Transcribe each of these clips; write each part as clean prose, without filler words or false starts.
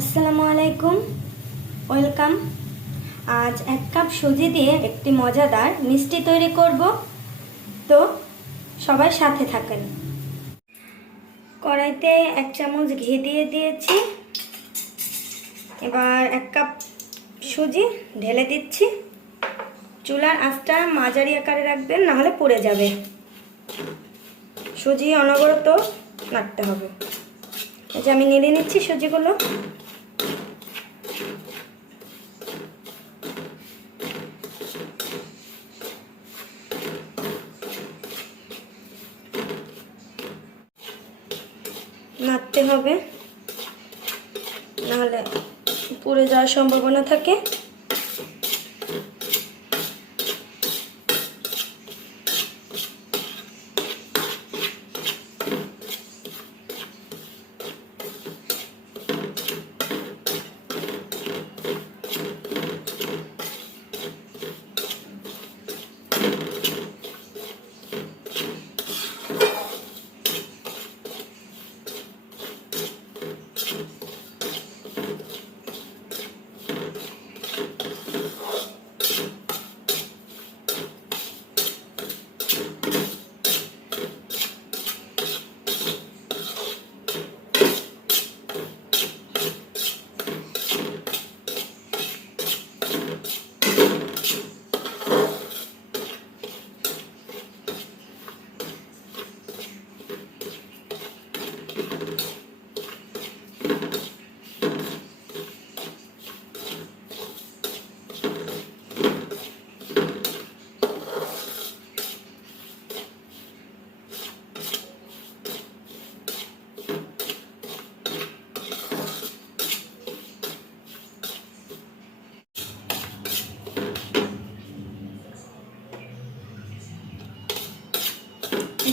আসসালামু আলাইকুম, ওয়েলকাম। আজ 1 কাপ সুজি দিয়ে একটি মজাদার মিষ্টি তৈরি করব, তো সবাই সাথে থাকেন। কড়াইতে 1 চামচ ঘি দিয়ে দিয়েছি। এবার 1 কাপ সুজি ঢেলে দিচ্ছি। চুলার আঁচটা মাঝারি আকারে রাখবেন, না হলে পুড়ে যাবে। সুজি অনবরত নাড়তে হবে। এই যে আমি নেড়ে নিচ্ছি সুজিগুলো। নাড়তে হবে, নাহলে পুড়ে যাওয়ার সম্ভাবনা থাকে।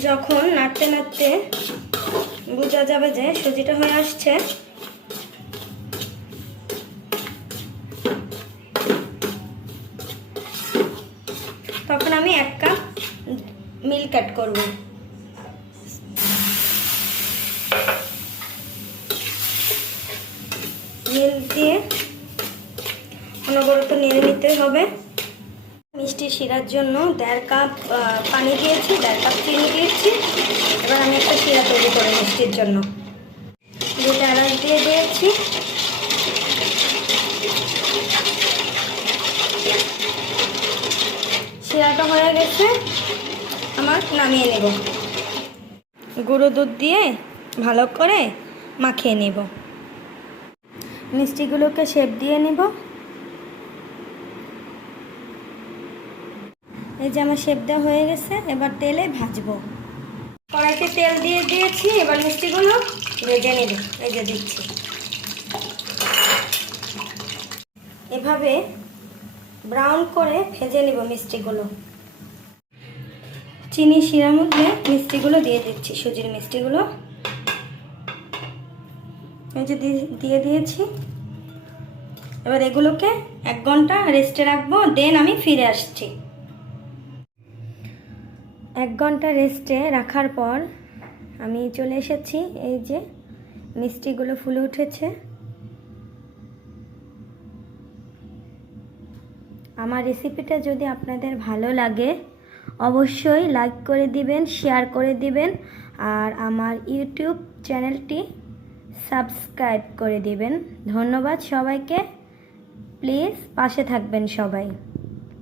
যখন নাড়তে নাড়তে বোঝা যাবে যে সুজিটা হয়ে আসছে, তখন আমি 1 কাপ মিল্ক অ্যাড করব। মিল্ক দিয়ে অনবরত নেড়ে নিতে হবে। মিষ্টি শিরার জন্য 1.5 কাপ পানি দিয়েছি, 1.5 কাপ চিনি দিয়েছি। এবার আমি একটা শিরা তৈরি করে মিষ্টির জন্য 2টা এলাচ দিয়ে দিয়েছি। শিরাটা হয়ে গেছে, আমার নামিয়ে নেব। গুঁড়ো দুধ দিয়ে ভালো করে মাখিয়ে নেব। মিষ্টিগুলোকে শেপ দিয়ে নেব। এই যে আমার শেপ দেওয়া হয়ে গেছে, এবার তেলে ভাজবো। কড়াইতে তেল দিয়ে দিয়েছি, এবার মিষ্টিগুলো ভেজে নেব। এই যে দিচ্ছি, এভাবে ব্রাউন করে ভেজে নেব মিষ্টিগুলো। চিনি শিরার মধ্যে মিষ্টিগুলো দিয়ে দিচ্ছি, সুজির মিষ্টিগুলো। এই যে দিয়ে দিয়েছি। এবার এগুলোকে 1 ঘন্টা রেস্টে রাখবো, দেন আমি ফিরে আসছি। 1 ঘন্টা রেস্টে রাখার পর আমি চলে এসেছি। এই যে মিষ্টিগুলো ফুলে উঠেছে। আমার রেসিপিটা যদি আপনাদের ভালো লাগে, অবশ্যই লাইক করে দিবেন, শেয়ার করে দিবেন, আর আমার ইউটিউব চ্যানেলটি সাবস্ক্রাইব করে দিবেন। ধন্যবাদ সবাইকে। প্লিজ পাশে থাকবেন সবাই।